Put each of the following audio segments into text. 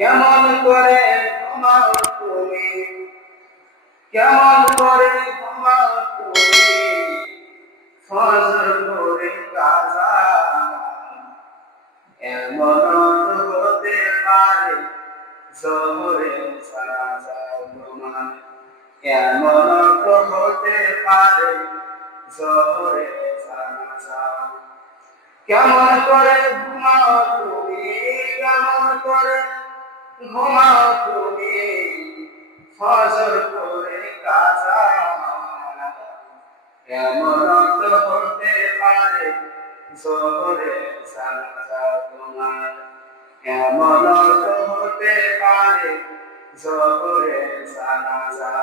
কেমন করে ঘুমাও তুমি, কেমন করে ঘুমাও তুমি, ফজর করে কাজা। এমন হতে পারে জোহরে সাজা তোমার, এমন হতে পারে জোহরে সাজা। কেমন করে ঘুমাও তুমি, কেমন করে ঘুমাও তুমি, ফজর করে কাজা। এমন তো হতে পারে জোহরে সাজা তোমার, এমন তো হতে পারে জোহরে সাজা।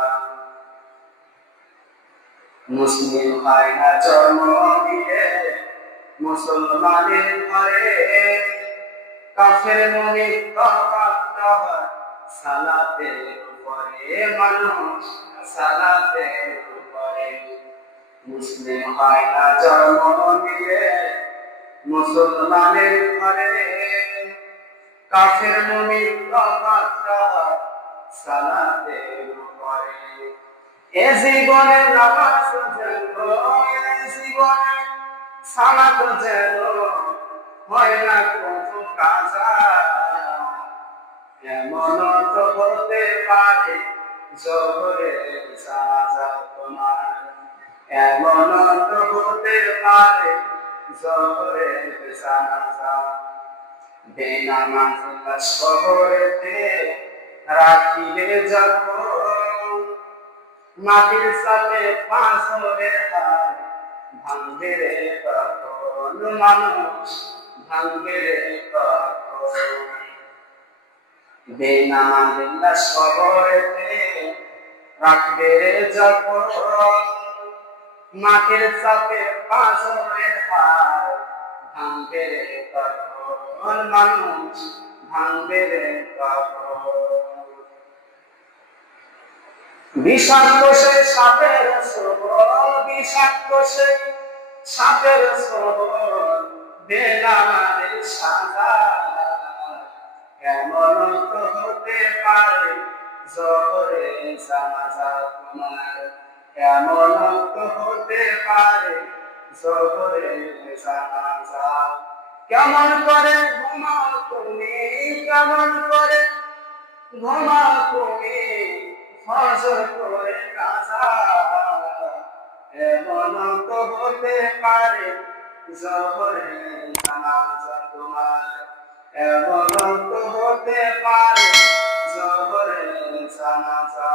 মুসলিম হয় না জন্ম দিয়ে মুসলমানের ঘরে, কাফের মুমিন তফাৎ হয় সালাতের উপরে, মানুষ সালাতের উপরে। মুসলিম হয় না জন্ম দিয়ে মুসলমানের ঘরে, কাফের মুমিন তফাৎ হয় সালাতের উপরে। এ জীবনে নামাজ যেন, এ জীবনে সালাত যেন হয় না কত কাজা। এমন তো হতে পারে জোহরে সাজা তোমার, এমন তো হতে পারে জোহরে সাজা। বেনামাজিরা শহরেতে রাখিলে যখন, মাটির সাথে পাঁচরের হার ভাঙবে রে তখন, মানুষ ভাঙবে রে তখন। বেনামাজিরা শহরেতে রাখবে রে যখন, মাটির সাথে পাঁচরের হার ভাঙবে রে তখন, মানুষ ভাঙবে রে তখন। বিষাক্ত সে সাপের সবল, বিষাক্ত সে সাপের সবল, বেনামাজের সাজা। এমন তো হতে পারে জোহরে সাজা তোমার, এমন তো হতে পারে জোহরে সাজা। কেমন করে ঘুমাও তুমি, কেমন করে ঘুমাও তুমি, ফজর করে কাজা। এমন তো হতে পারে জোহরে সাজা তোমার, এমন তো হতে পারে জোহরে সাজা।